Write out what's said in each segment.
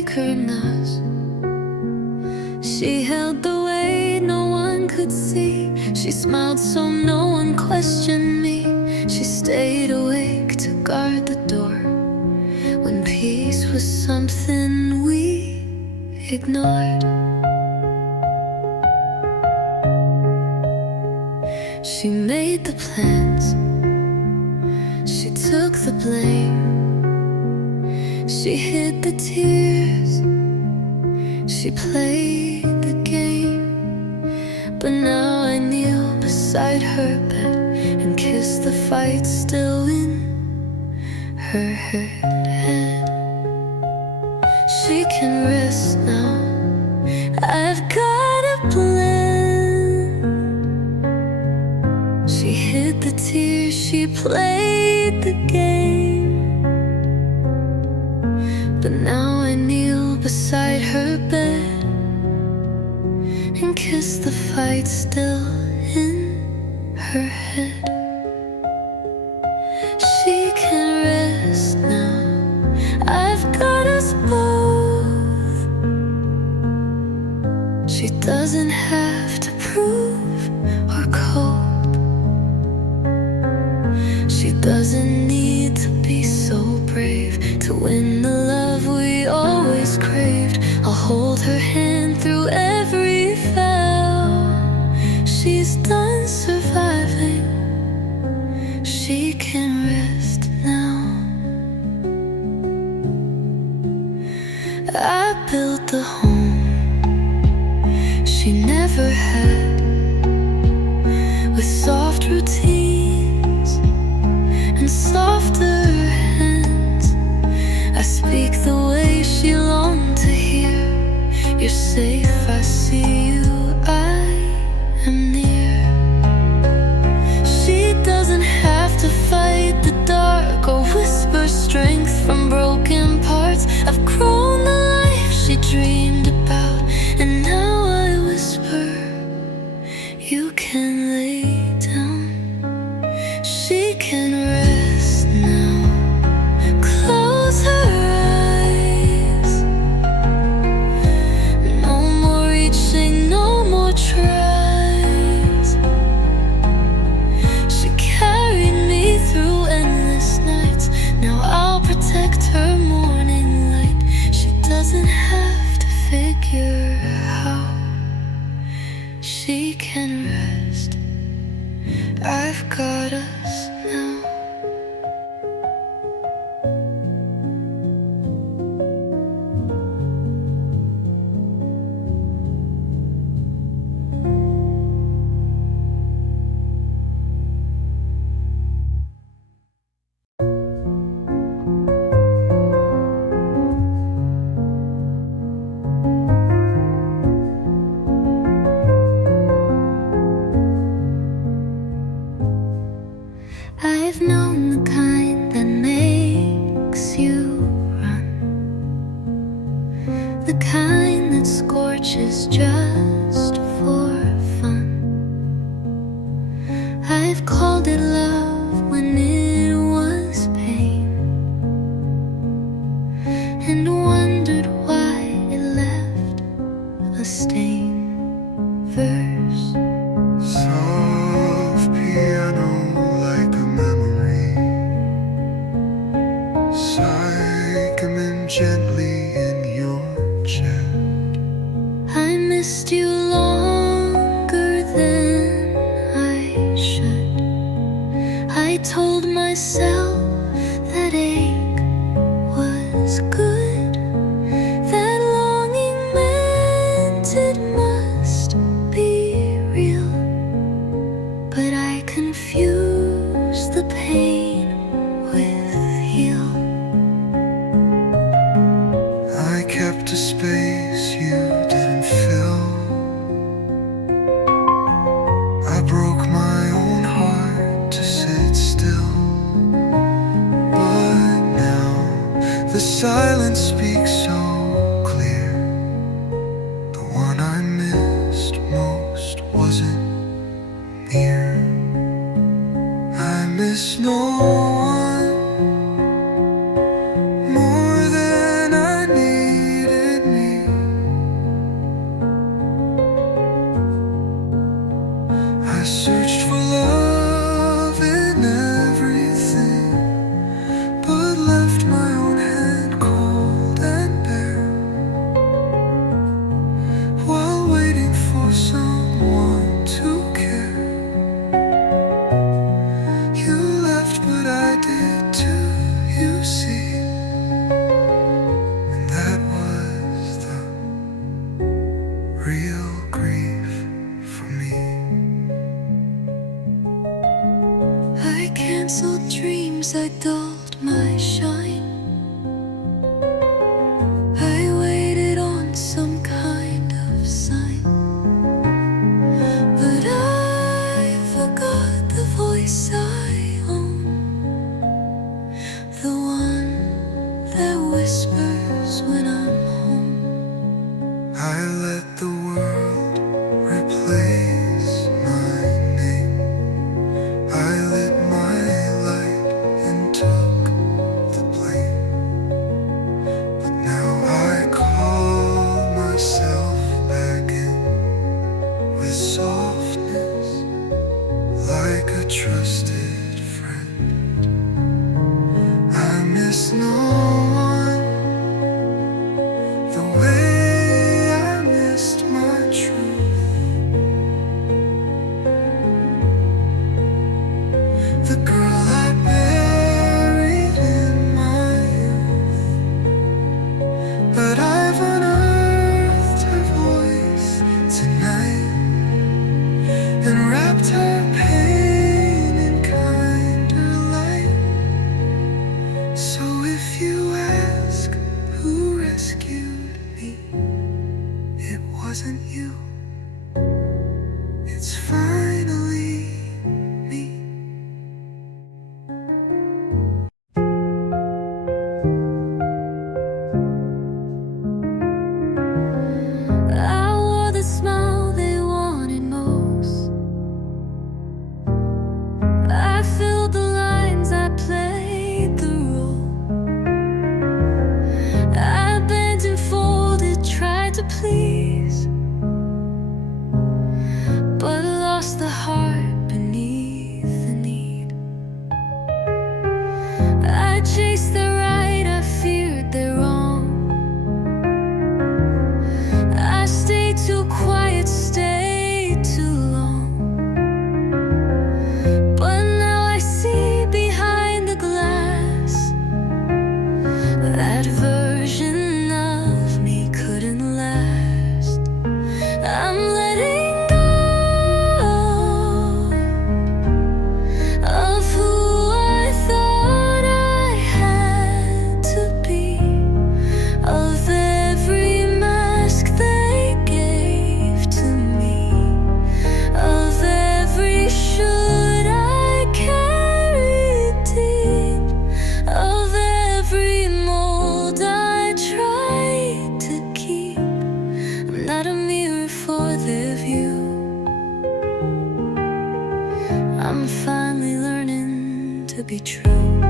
eagerness. She held the way no one could see. She smiled so no one questioned me. She stayed awake to guard the door when peace was something we ignored. She made the plans, she took the blame. She hid the tears, she played the game. But now I kneel beside her bed and kiss the fight still in her head. She can rest now, I've got a plan. She hid the tears, she played the game. But now I kneel beside her bed and kiss the fight still in her head. She can rest now, I've got us both. She doesn't have to prove or cope. She doesn't need to be so brave to win the love we always craved. I'll hold her hand through every foul. She's done surviving, she can rest now. I built the home she never had, with soft routines and softer hands. I speak the way she longed to hear. You're safe, I see you, I am near. She doesn't have to fight the dark or whisper strength from broken parts. I've grown the life she dreamed about, and now I whisper, you can lay down. She can rest now, close her eyes. No more reaching, no more tries. She carried me through endless nights. Now I'll protect her morning light. She doesn't have to figure out. She can rest, I've got us now. I've known the kind that makes you run, the kind that scorches just for fun. I've called it love when it was pain, and wondered why it left a stain. Verse, soft piano like a memory, cycling gently in your chest. I missed you longer than I should. I told myself that ache was good, that longing meant it must be real. But I confused the pain with heal. I kept a space you didn't fill. I broke my own heart to sit still. But now the silence speaks so clear. The one I missed most wasn't near. I miss no one more than I needed. I searched for love in everything, but left my own hand cold and bare, while waiting for someone to care. You left, but I did too, you see, and that was the real grief for me. I canceled dreams, I dulled my shine. I waited on some kind of sign, but I forgot the voice I own, the one that whispers when I'm home. I let the world replace my name. I lit my light and took the blame. But now I call myself back in with softness, like a trusted friend. I miss no one the way I missed my truth. The girl I buried in my youth, but I've unearthed her voice tonight and wrapped her pain in kinder light. So if you ask who rescued me, it wasn't you, it's finally me. I wore the smile they wanted most. I filled the lines, I played the role. I bent and folded, tried to please, but lost the heart beneath the need. I chased their right, I feared their wrong. I stayed too quiet, stayed too long. But now I see behind the glass, that version of me couldn't last. I'm letting go of who I thought I had to be, of every mask they gave to me, of every should I carried deep, of every mold I tried to keep. I'm not a mirror for their view. I'm finally learning to be true.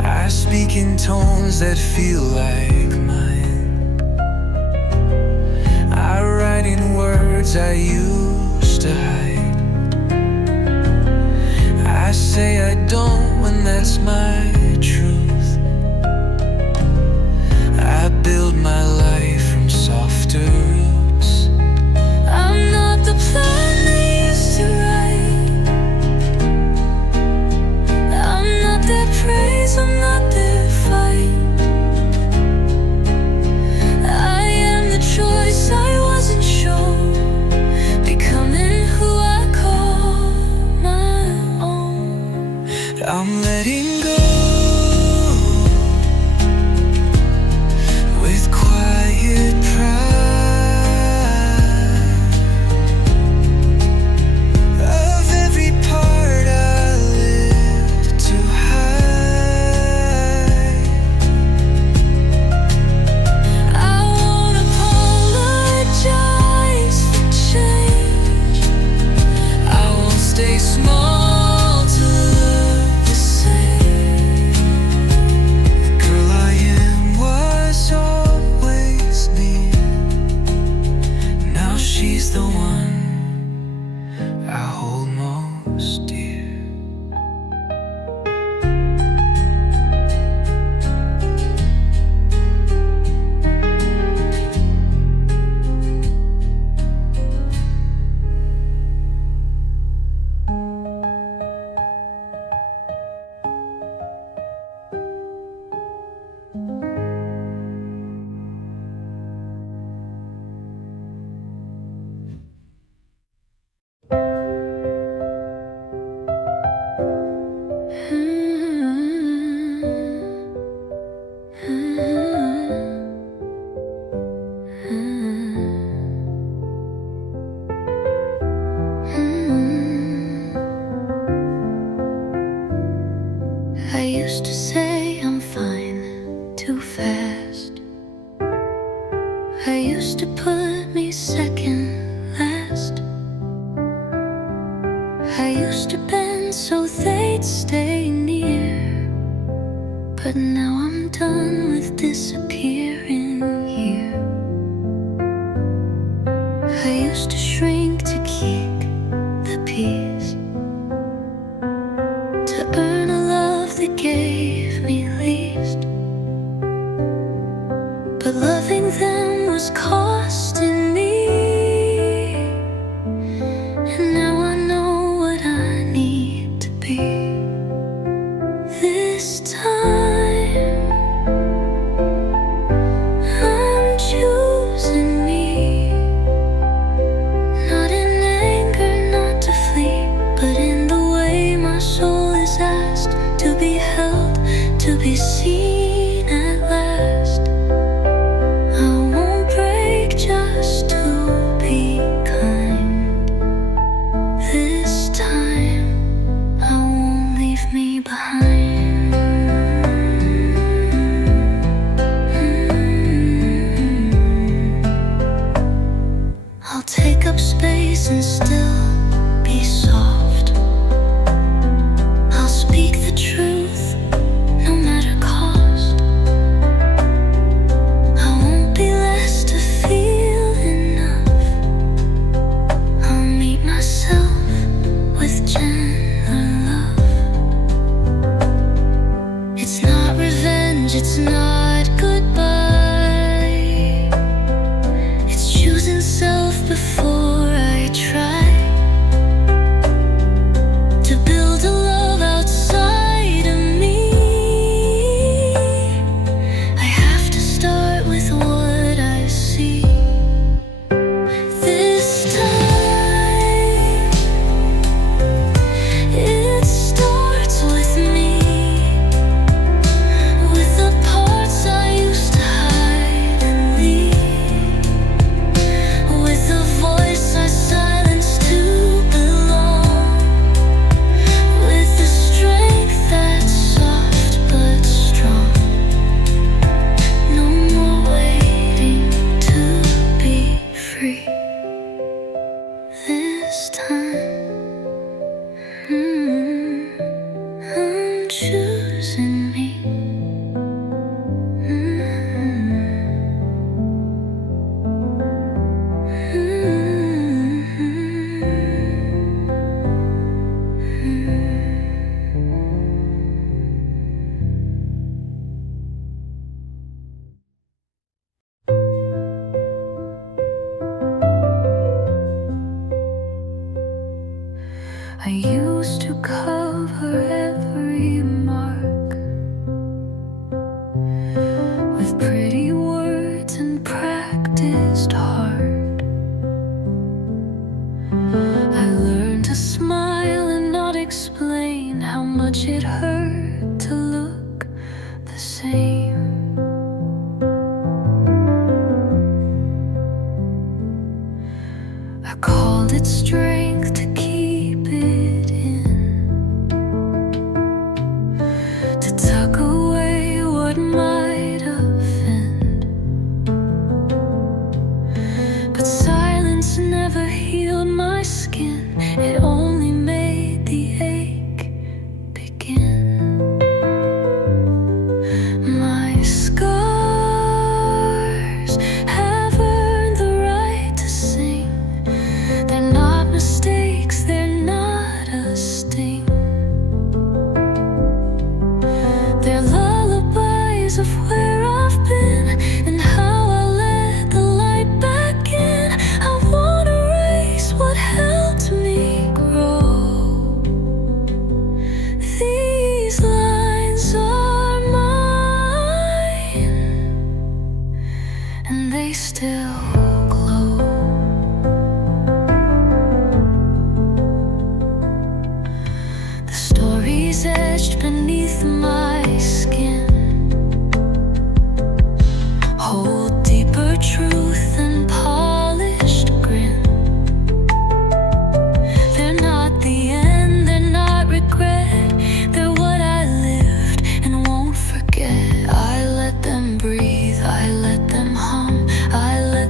I speak in tones that feel like mine. I write in words I used to hide. I say I don't when that's my truth. I build my life from softer roots. I'm not the plan they used to write. I'm not their praise, I'm not their fight. I am the choice I wasn't sure, becoming who I call my own. I'm letting go I used to put me second last. I used to bend so they'd stay near, but now I'm done with disappearing here. I used to shrink to kick the peace, to earn a love that gave me least. But loving them was costing me, and now I know what I need to be. This time I'm choosing me, not in anger, not to flee, but in the way my soul is asked to be held, to be seen at last. I won't break just to be kind. This time I won't leave me behind. I'll take up space and still be soft. I'll speak the truth, no matter cost. I won't be less to feel enough. I'll meet myself with gentler love. It's not revenge, it's not goodbye. It's choosing self before I try to build a love outside of me. I have to start with what I see. This time it starts with me, with the parts I used to hide and leave, with the voice I silenced to belong, with the strength that's soft but strong. No more waiting to be free. This time I'm choosing me. I used to cover every mark with pretty words and practiced hard. I learned to smile and not explain how much it hurt to look the same. I called it strength to keep it in, to tuck away what might offend. But silence never healed my skin, it only made the ache begin. My scars have earned the right to sing. They're not mistakes, they're not a sting. They're lullabies of where I've been and how I let the light back in. I won't erase what helped me grow. These lines are mine, and they still glow. The stories etched beneath my skin hold deeper truth than polished grin. They're not the end, they're not regret. They're what I lived and won't forget. I let them breathe, I let them hum, I let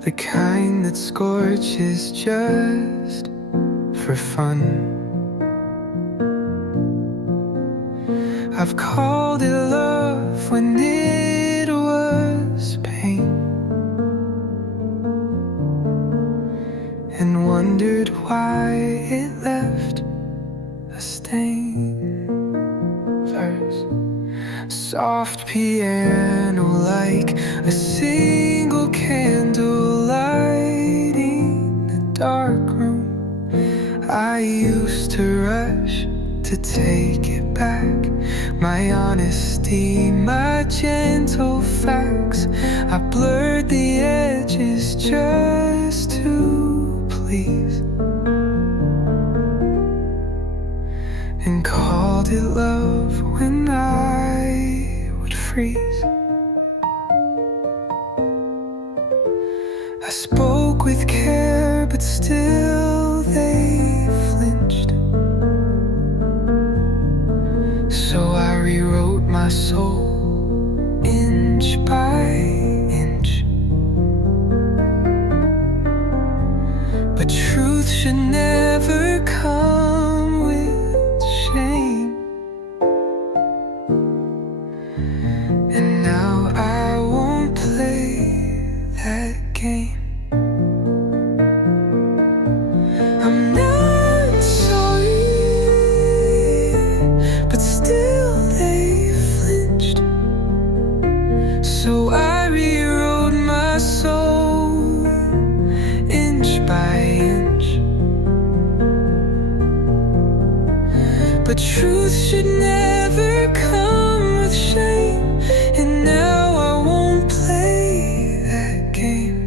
the kind that scorches just for fun. I've called it love when it was pain, and wondered why it left a stain. Verse, soft piano like a single candle lighting the dark room. I used to rush to take it back, my honesty, my gentle facts. I blurred the edges just to please, and called it love when I would freeze. I spoke with care, but still they flinched. So I rewrote my soul inch by inch. But truth should never come with shame. And now I won't play that game. I'm not sorry, but still they flinched. So I rewrote my soul inch by inch. But truth should never come with shame. And now I won't play that game.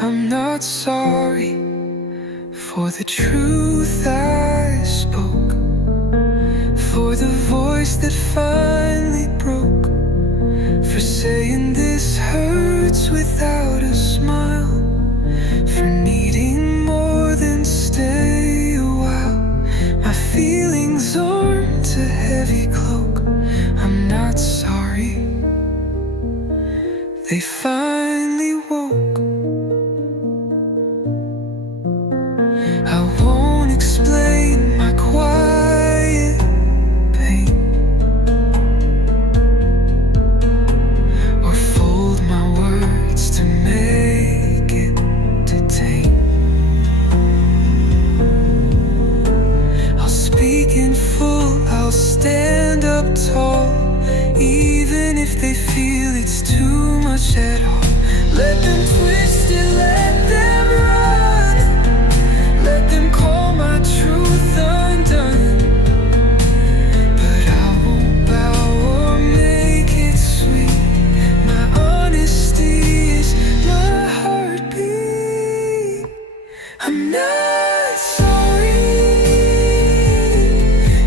I'm not sorry for the truth I spoke, for the voice that finally broke, for saying this hurts without a smile, for needing more than stay a while. My feelings aren't a heavy cloak. I'm not sorry. They finally woke. I won't explain my quiet pain, or fold my words to make it detain. I'll speak in full, I'll stand up tall, even if they feel it's too much at all. Let them twist it, let them run, let them call my truth undone. But I won't bow or make it sweet. My honesty is my heartbeat. I'm not sorry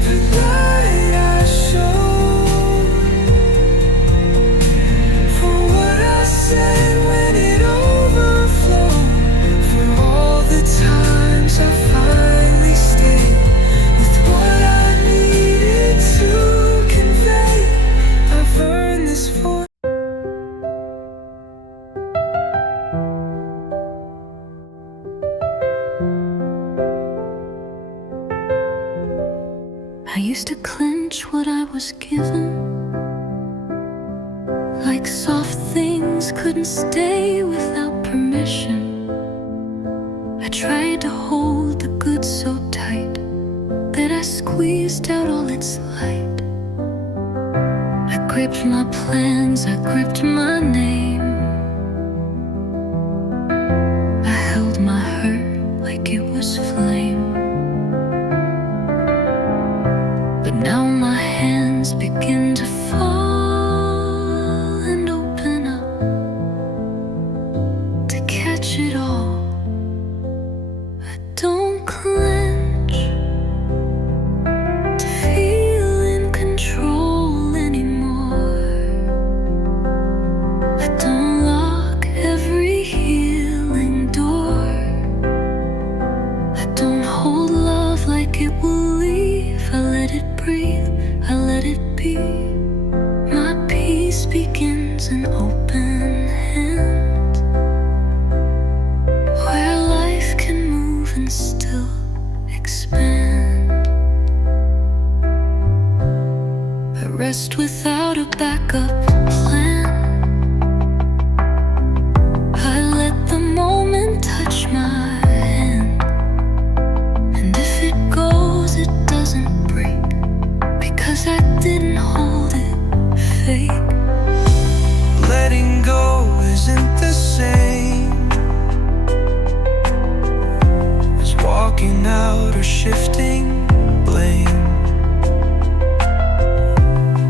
for the light I showed, for what I said when it overflowed, for all the times I finally stayed with what I needed to convey. I've earned this voice. I used to clench what I was given, like soft things couldn't stay without permission. I tried to hold the good so tight that I squeezed out all its light. I gripped my plans, I gripped my name. I held my hurt like it was flame. But now my hands begin to fall and open up to catch it all. I don't clench to feel in control anymore. I don't lock every healing door. I don't hold love like it will leave. I let it breathe, I let it be. My peace begins an open hand. lost without a backup plan. I let the moment touch my hand, and if it goes, it doesn't break, because I didn't hold it fake. Letting go isn't the same as walking out or shifting blame.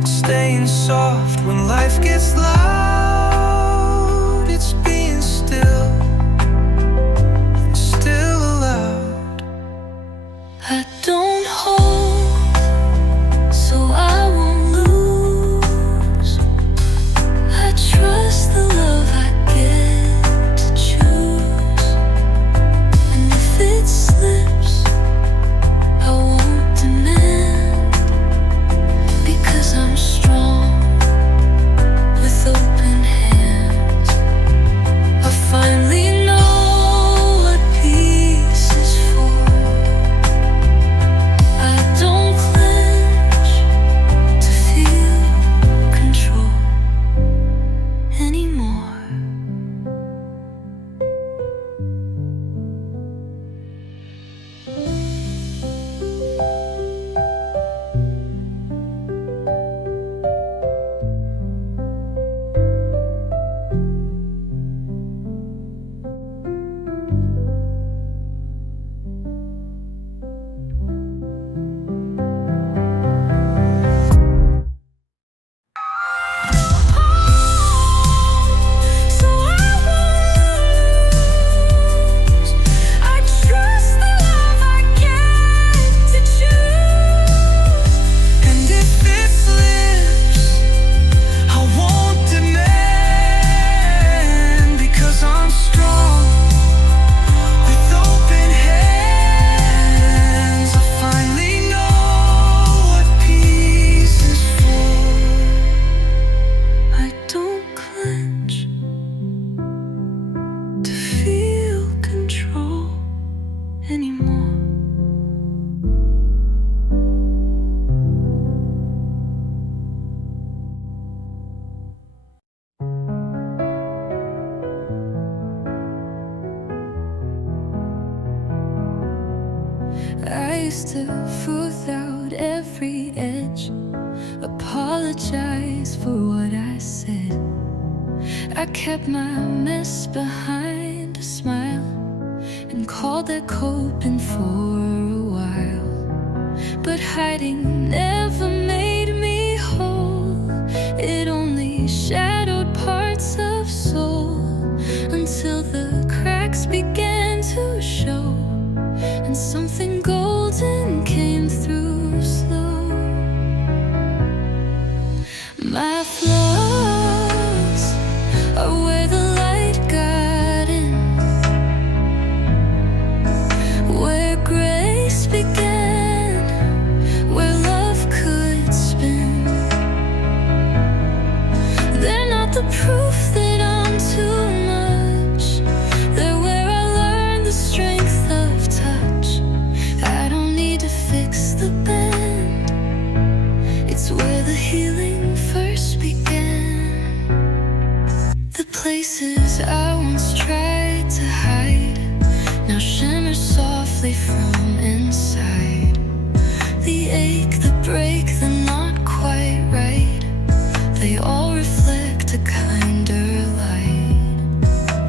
Staying soft when life gets loud. It's being still, still allowed. I don't hold, so I won't lose. I trust the love I get to choose, and if it slips, I won't demand, because I'm strong with open hands. I finally know what peace is for. I don't clench to feel control anymore. So I won't lose. I trust the love I get to choose, And if it slips, I won't demand, because I'm strong with open hands. I finally know what peace is for. I don't clench to feel control anymore. I used to smooth out every edge, apologize for what I said. I kept my mess behind a smile and called it coping for a while. But hiding never made me whole. It only shadowed parts of soul, until the cracks began to show, and something golden came through slow. My flaws are where the light got in, where grace began, where love could spin. They're not the proof that I'm too much. They're where I learned the strength of touch. I don't need to fix the bend. It's where the healing first began. The places I once tried to hide now shimmer softly from inside. The ache, the break, the not quite right, they all reflect a kinder light.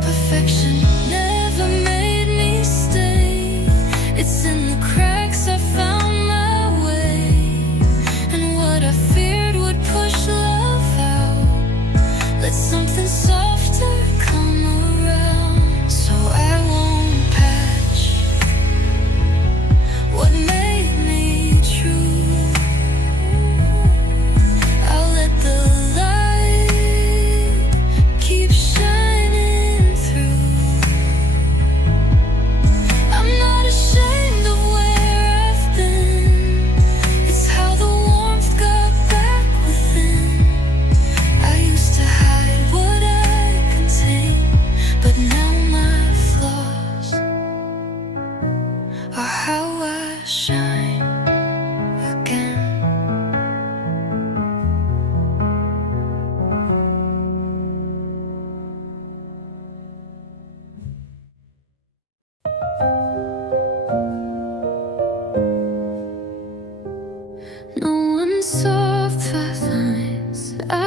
Perfection never made me stay. It's in the cracks I found my way, and what I feared would push love out, let something softer come around. So I won't patch what made me true. I'll let the light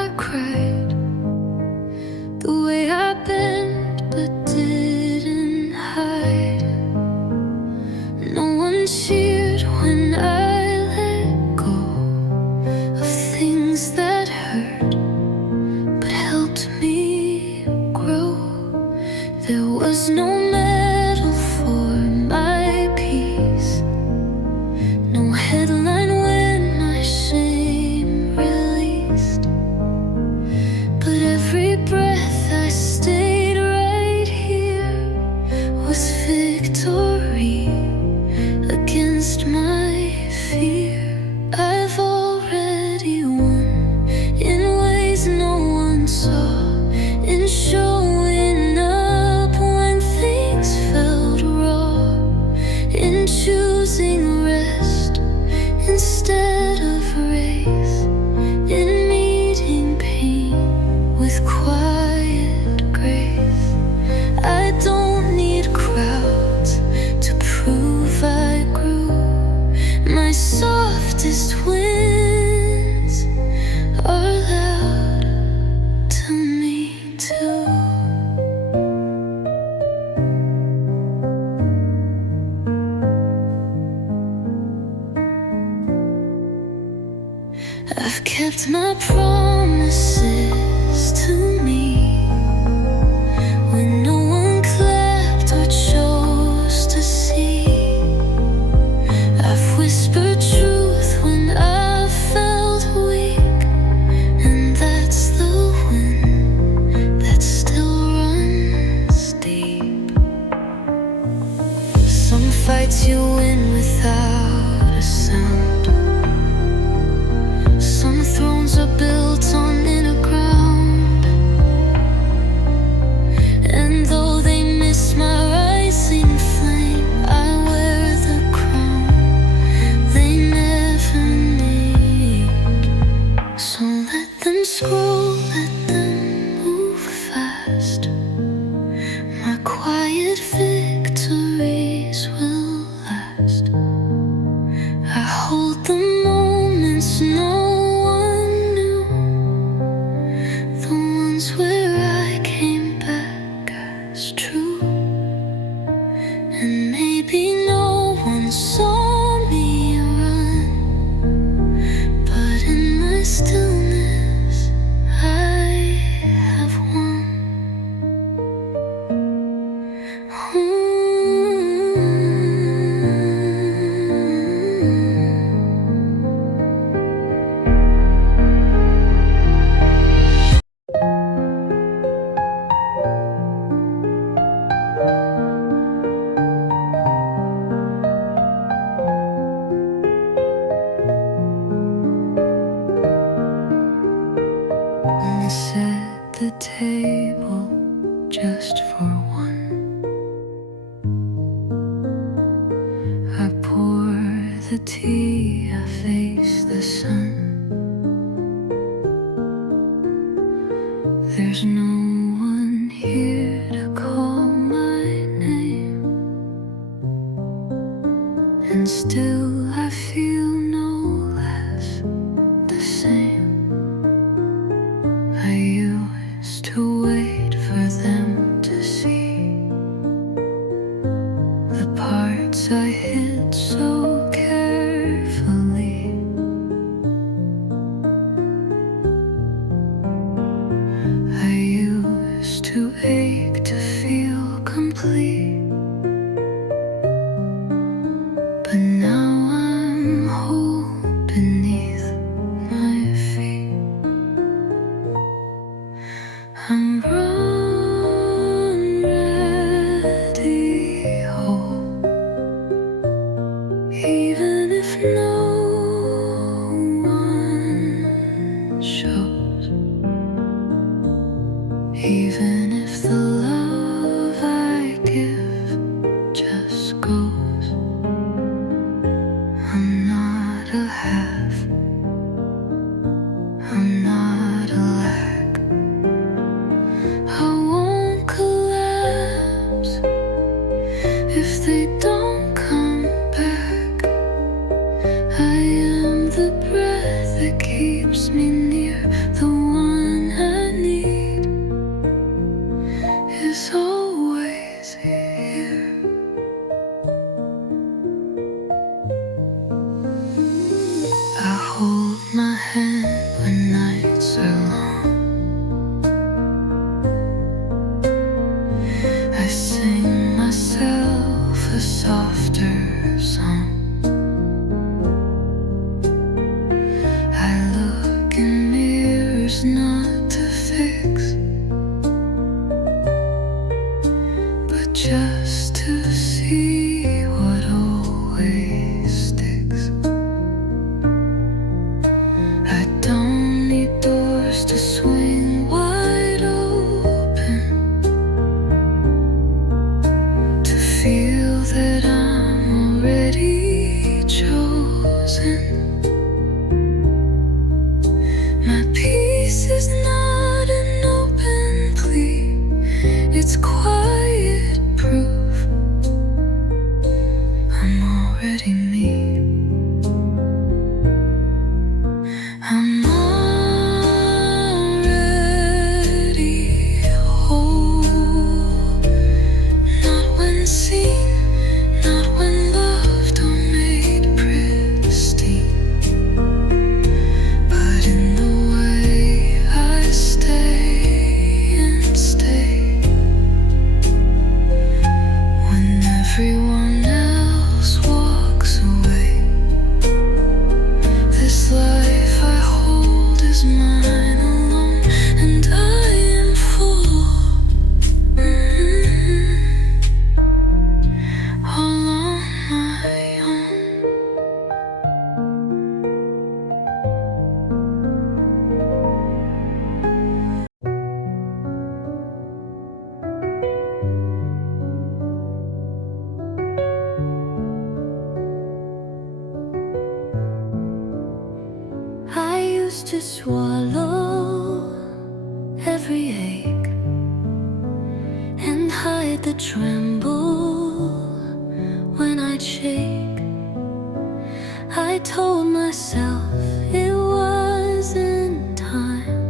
I cried, the way I bent but didn't hide. No one cheered when I let go of things that hurt but helped me grow. There was no medal for my peace, no headline when my shame released. But every breath I stayed right here was victory against my fear. I've already won in ways no one saw, in showing up when things felt raw, in choosing rest instead of race, in meeting pain with quiet grace. I don't need crowds to prove I grew. My softest winds are loud to me too. I've kept my promises to me when no one clapped or chose to see. I've whispered truth when I felt weak, and that's the wind that still runs deep. Some fights you win without a sound. Some thrones are built on inner ground, and though they miss my rising flame, I wear the crown they never need. So let them scroll, let them move fast. My quiet victories will last. I hold the moments no one knew, the ones where I came back as true. And maybe no one saw me run, but in my stillness I have won. I set the table just for one. I pour the tea, I face the sun. There's no one here to call my name, and still I feel no less the same. I used to wait for them to see the parts I hid so carefully. I used to ache to feel complete, but now I'm whole beneath my feet. I'm run ready whole, even if no one shows, even if the love I give just goes. I'm not a half, I'm not a lack. I won't collapse if they don't come back. I am the breath that keeps me near, the one sticks, but just to see what always sticks. I don't need doors to swing wide open to feel that I'm already chosen. My peace is not an open plea, it's quiet proof I'm already me. I'm already whole, not when seen, not when loved or made pristine, but in the way I stay and stay when everyone else walks away. This life I hold is mine alone, and I am full, all on my own. I used to swallow every ache and hide the tremble when I'd shake. I told myself it wasn't time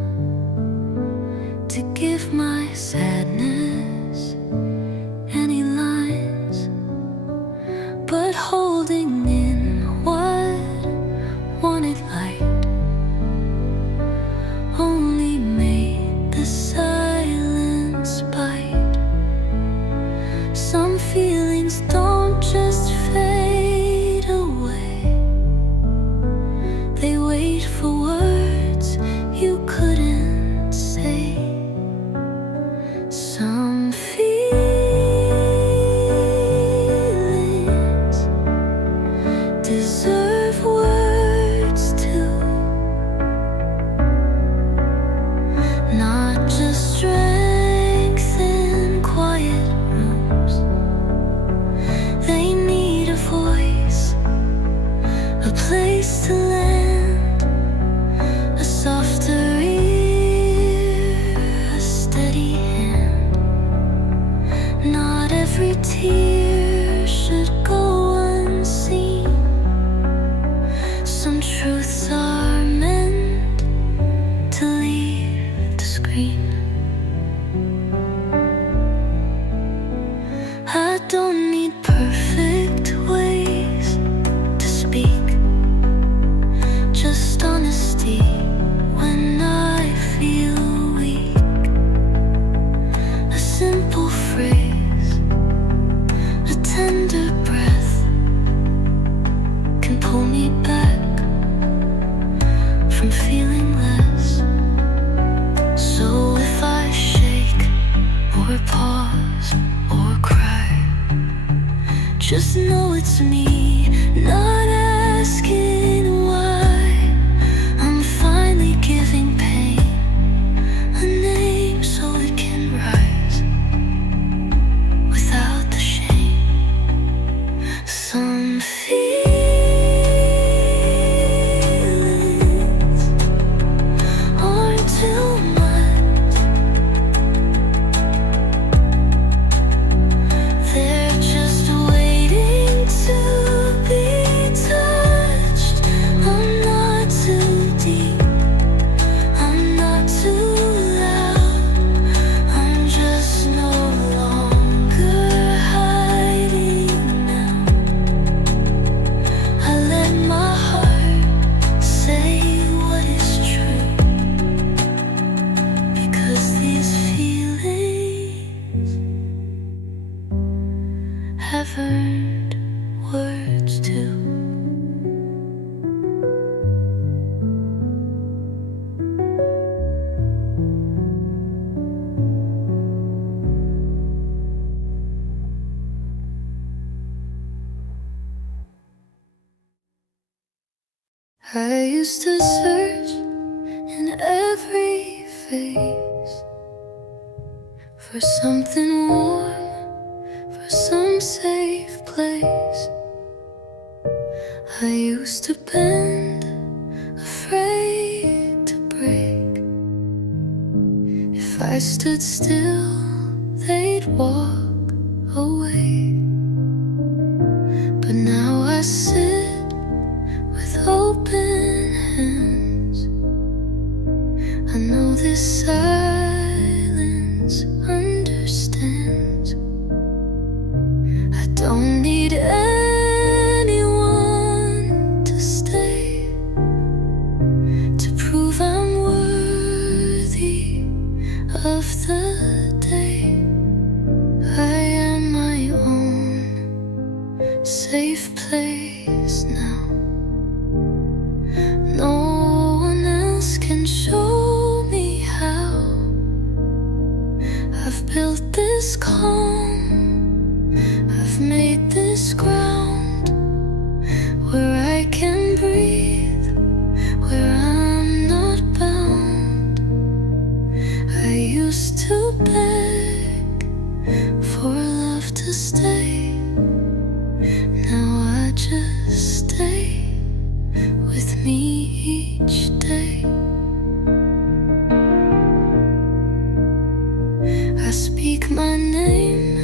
to give my sadness any lines, but holding in what wanted light only made the silence bite. Some feelings don't just fade away, they wait for words you couldn't say. Some feelings deserve words too, not just strength in quiet rooms. They need a voice, a place to land, a softer ear, a steady hand. Not every tear should go unseen. Some truths are meant to leave the screen. I don't need perfect ways to speak, just honesty when I feel weak. A simple phrase, a tender breath can pull me back from feeling less. So if I shake or pause or cry, just know it's me, not asking why. I'm finally giving pain a name so it can rise without the shame. Some feelings aren't too much, they're just waiting to be touched. I used to search in every face for something warm, for some safe place. I used to bend, afraid to break. If I stood still, they'd walk away. But now I sit with open hands. I know this silence understands. I don't need anyone to stay to prove I'm worthy of the day. I am my own safe place now. No one else can show me how. I've built this calm, I've made this ground where I can breathe, where I'm not bound. I used to beg for love to stay. Now I just stay with me each day. I speak my name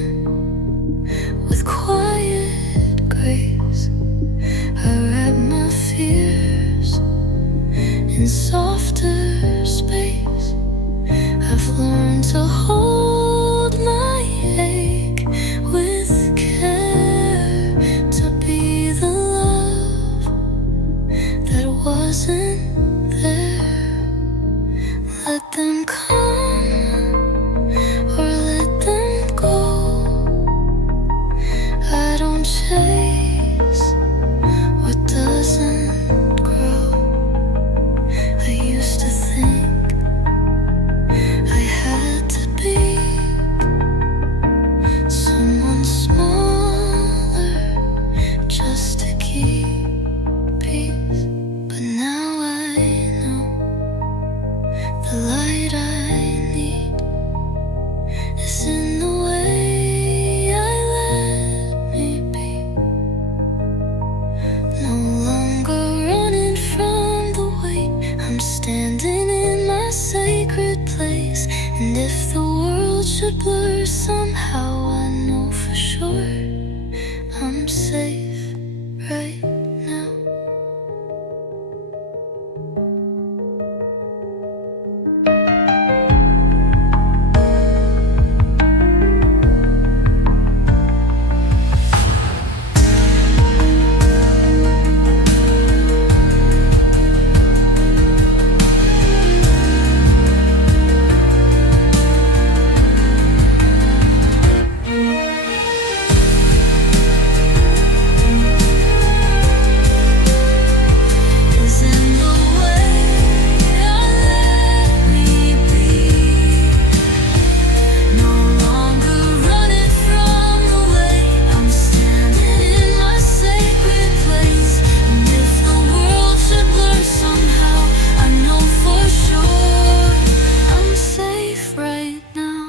with quiet grace. I wrap my fears in softer space. I've learned to hold my ache with care, to be the love that wasn't there. Let them come or let them go. I don't chase what doesn't grow. I used to think I had to be someone smaller just to keep peace. But now I know the light I need is in the way I let me be. No longer running from the weight. I'm standing in my sacred place. And if the world should blur somehow, I know for sure I'm safe right now. Is in the way I let me be. No longer running from the way. I'm standing in my sacred place. And if the world should blur somehow, I know for sure I'm safe right now.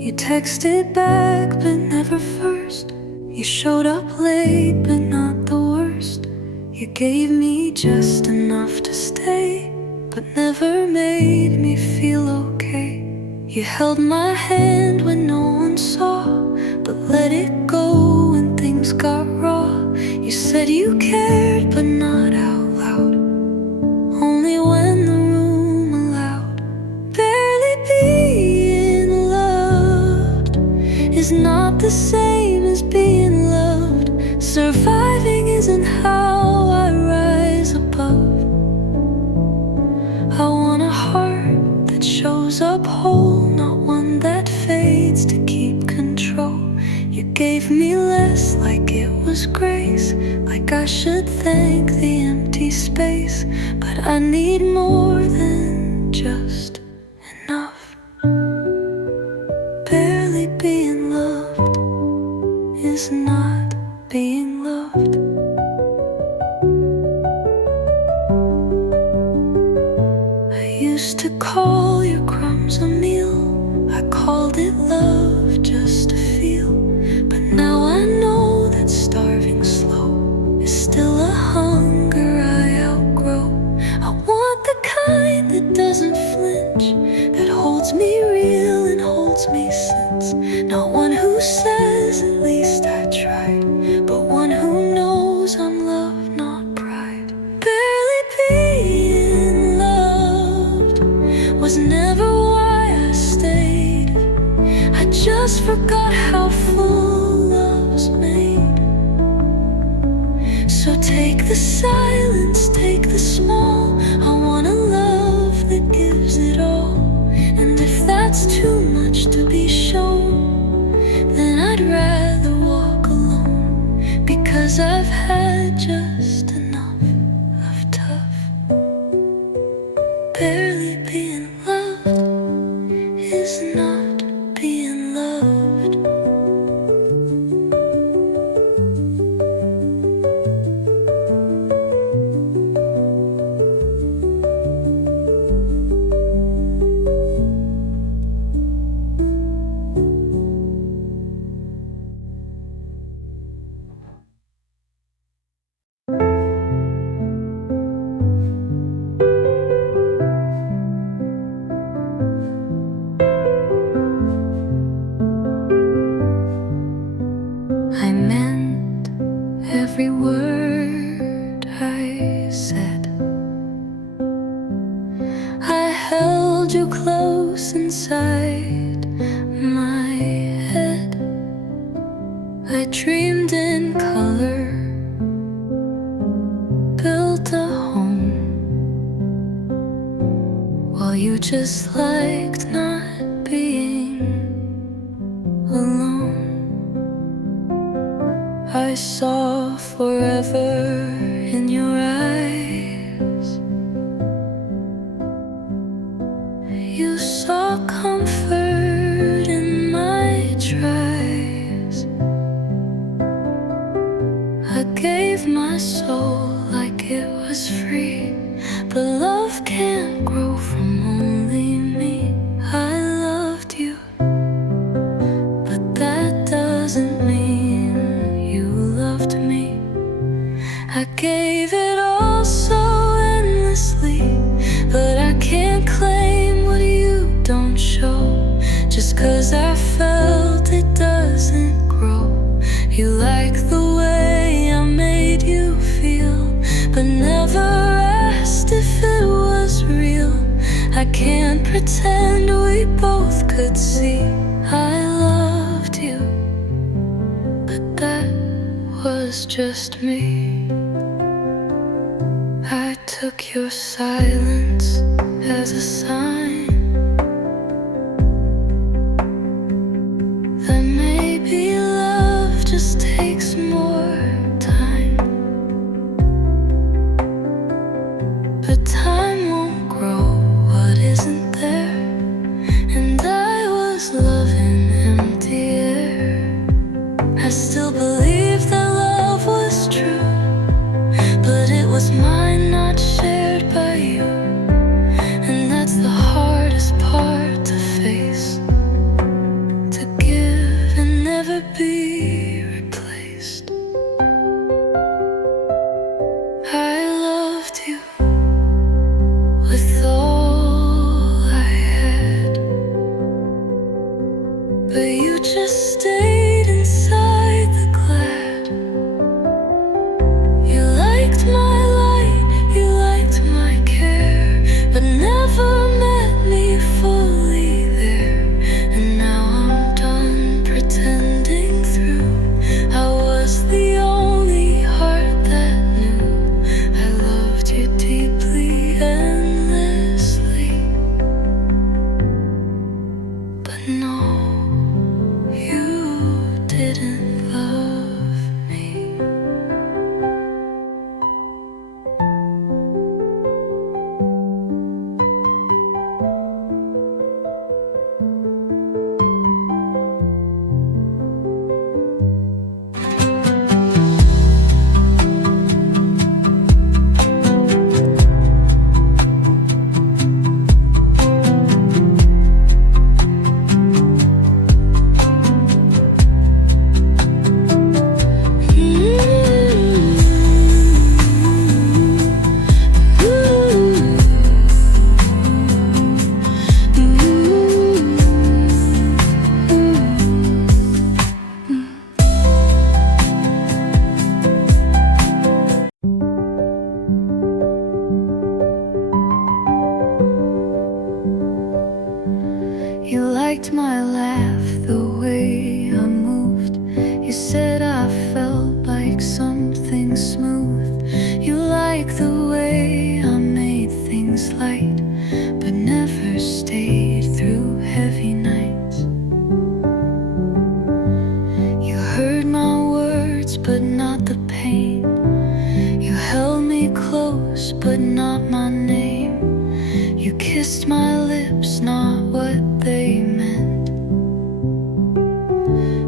You texted back, but never first. You showed up late, but not the worst. You gave me just enough to stay, but never made me feel okay. You held my hand when no one saw, but let it go when things got raw. You said you cared, but not out loud, only when the room allowed. Barely being loved is not the same as being loved. Surviving isn't how I rise above. I want a heart that shows up whole, not one that fades to keep control. You gave me less, like it was grace, like I should thank the empty me space, but I need more than just enough. Barely being loved is not being loved. I used to call your crumbs a meal. I called it love just to feel. But now I know that starving slow is still a hunger I outgrow. I want the kind that doesn't flinch, that holds me real and holds me since. Not one who says at least I tried, but one who knows I'm love, not pride. Barely being loved was never why I stayed. I just forgot how full love's made. So take the silence, take the small. I want a love that gives it all. And if that's too much to be shown, then I'd rather walk alone, because I've had just enough of tough. Barely being loved is not being loved. I meant every word I said. I held you close inside my head. I dreamed in color, built a home, while you just liked not being alone. I saw forever in your eyes. You saw comfort in my tries. I gave my soul like it was free, but love can't grow from only me. I loved you, but that doesn't mean you loved me. I gave it all so endlessly, but I can't claim what you don't show. Just 'cause I felt it doesn't grow. You like the way I made you feel, but never asked if it was real. I can't pretend we both could see I loved you, but that was just me. I took your silence as a sign that maybe love just takes more time. But time won't grow what isn't there, and I was loving empty air. I still believe that love was true, but it was mine, not shared by you. And that's the hardest part to face, to give and never be replaced. I loved you with all I had, but you just stayed inside the glad. You liked my light, you liked my care, but never met me fully there. And now I'm done pretending through. I was the only heart that knew I loved you deeply, endlessly. But no, you didn't love me. You liked my laugh, the way I moved. You said I felt like something smooth. You liked the way I made things light, but never stayed through heavy nights. You heard my words, but not the pain. You held me close, but not my name. You kissed my lips, not what they meant.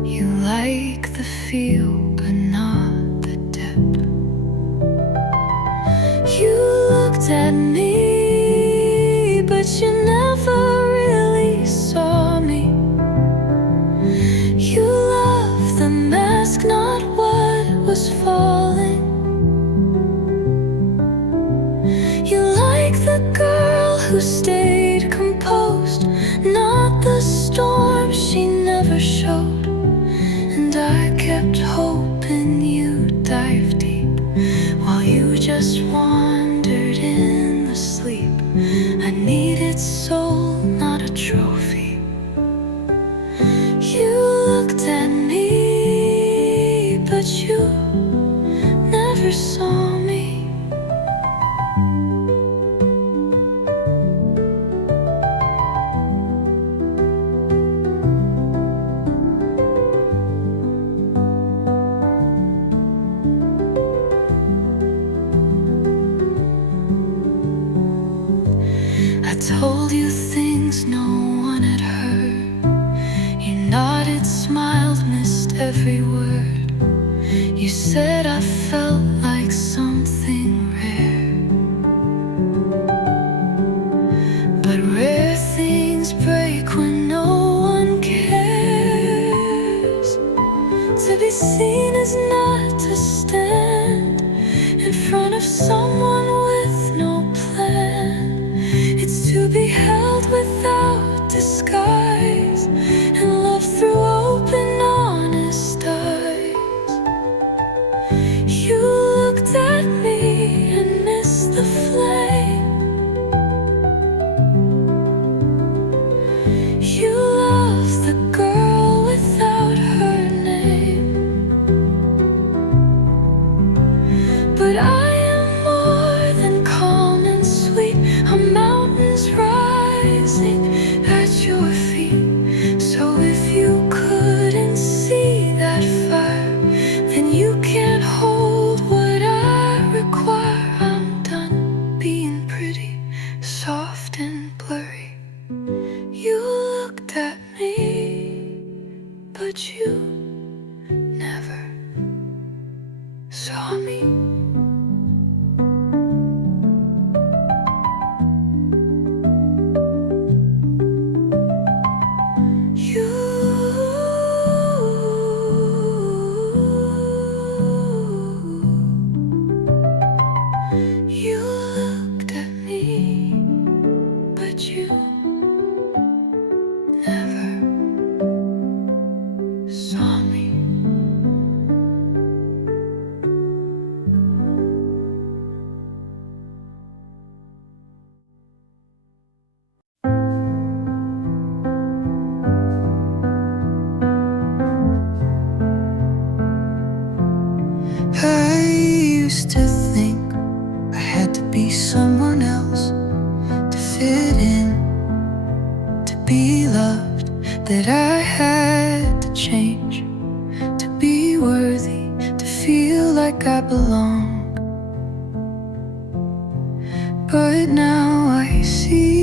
You like the feel, but not the depth. You looked at me, but you never really saw me. You loved the mask, not what was falling. You like the girl who stayed composed, not the storm she never showed. And I kept hoping you'd dive deep, while you just wandered in the sleep. I needed soul, not a trophy. You looked at me, but you never saw me. I told you things no one had heard. You nodded, smiled, missed every word. You said I felt like something rare, but rare things break when no one cares. To be seen is not to stand in front of someone with no plan. It's to be held without disguise and love through open, honest eyes. You looked at me and missed the flame. You loved the girl without her name. But I am more than calm and sweet. I'm mountains rising at your feet. So if you couldn't see that fire, then you can't hold what I require. I'm done being pretty, soft and blurry. You looked at me, but you never saw me. You looked at me, but you never saw me. I used to think I had to be someone else to fit in, to be loved, that I had to change, to be worthy, to feel like I belonged. But now I see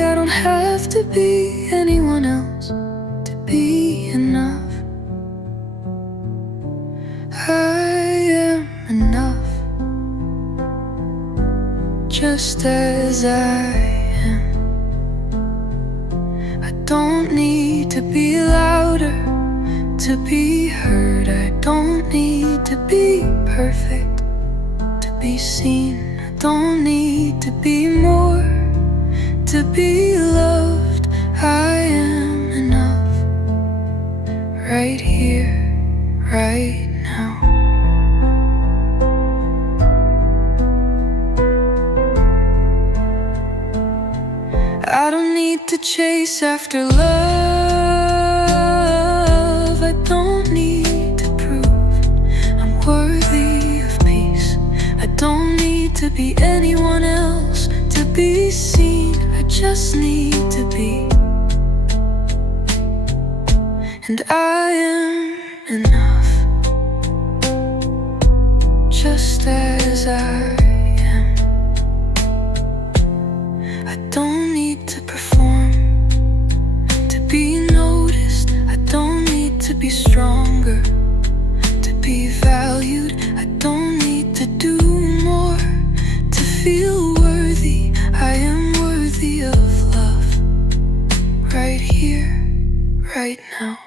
I don't have to be anyone else to be enough. I am enough, just as I am. I don't need to be louder to be heard. I don't need to be perfect to be seen. I don't need to be more to be loved. I am enough, right here, right now. I don't need to chase after love. I don't need to prove I'm worthy of peace. I don't need to be anyone else to be seen. I just need to be. And I am enough, just as I am. I don't need to perform to be noticed. I don't need to be stronger to be valued. I don't need to do more to feel worthy. I am worthy of love, right here, right now.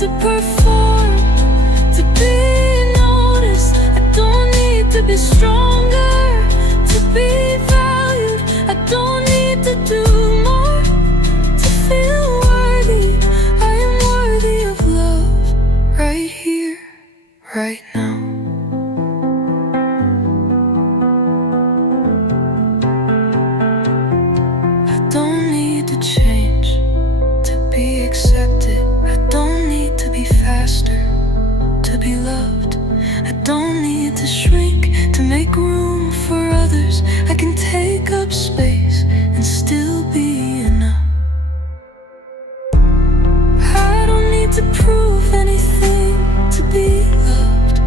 To perform, to be noticed. I don't need to be stronger to be valued. I don't need to do more to feel worthy. I am worthy of love, right here, right now. I don't need to change to be accepted. Faster to be loved. I don't need to shrink to make room for others. I can take up space and still be enough. I don't need to prove anything to be loved.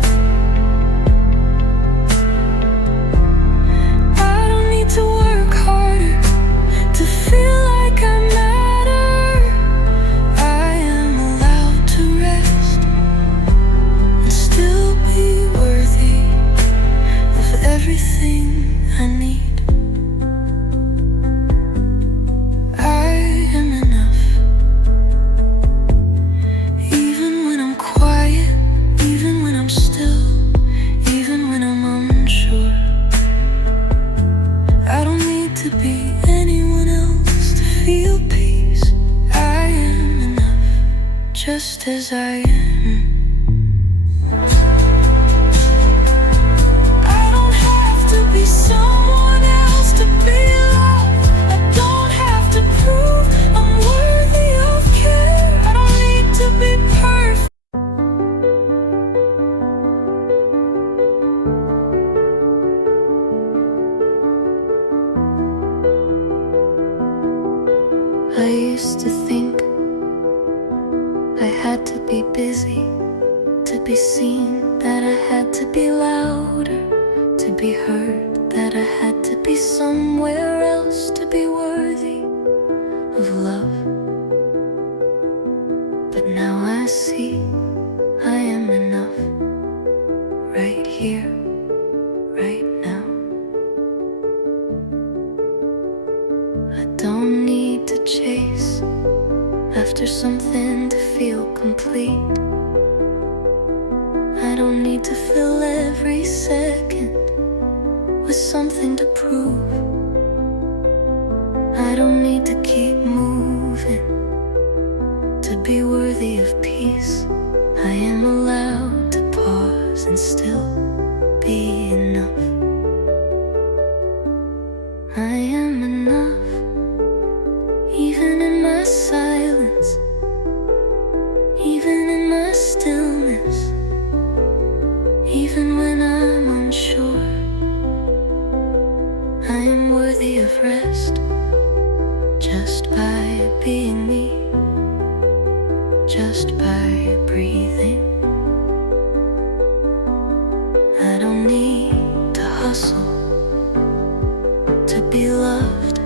I don't need to work harder to feel like I matter. I am allowed to rest, still be worthy of everything I need. I am enough, even when I'm quiet, even when I'm still, even when I'm unsure. I don't need to be anyone else to feel peace. I am enough, just as I am. Be someone else to be loved. I don't have to prove I'm worthy of care. I don't need to be perfect. I used to think I had to be busy to be seen, that I had to be louder to be heard, that I had to be somewhere else to be worthy of love. But now I see I am enough, right here, right now. I don't need to chase after something to feel complete. I don't need to fill every second with something to prove. I don't need to keep moving to be worthy of peace. I am allowed to pause and still be enough. I am enough, even in my silence, even in my stillness, even when I'm unsure. I am worthy of rest, just by being me, just by breathing. I don't need to hustle to be loved.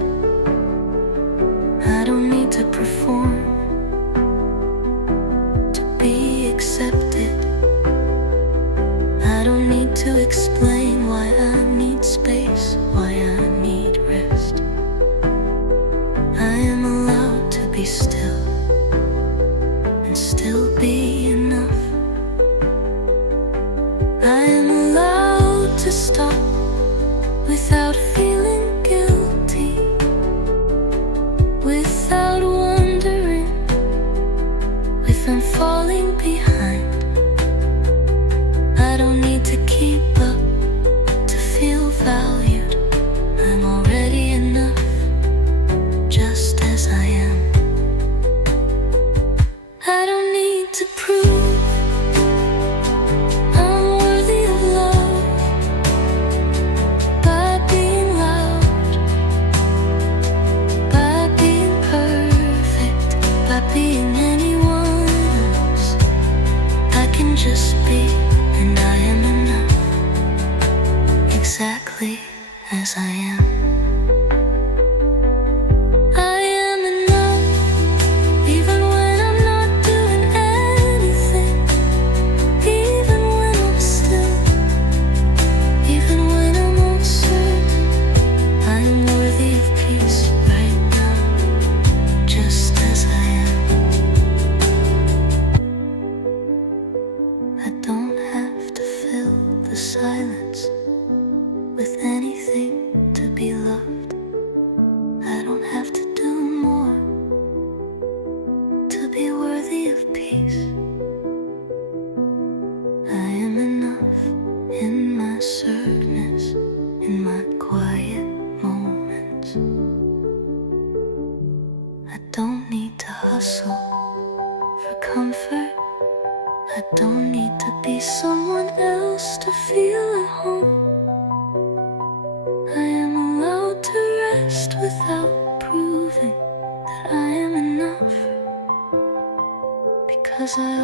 I don't need to perform to be accepted. I don't need to explain why I need space, why I need rest. I am allowed to be still and still be enough. I am allowed to stop without feeling guilty, without wondering if I'm falling behind. silence with anything to be loved. I don't have to do more to be worthy of peace. I am enough in my sadness, in my quiet moments. I don't need to hustle for comfort. I don't need to be someone else to feel at home. I am allowed to rest without proving that I am enough, because I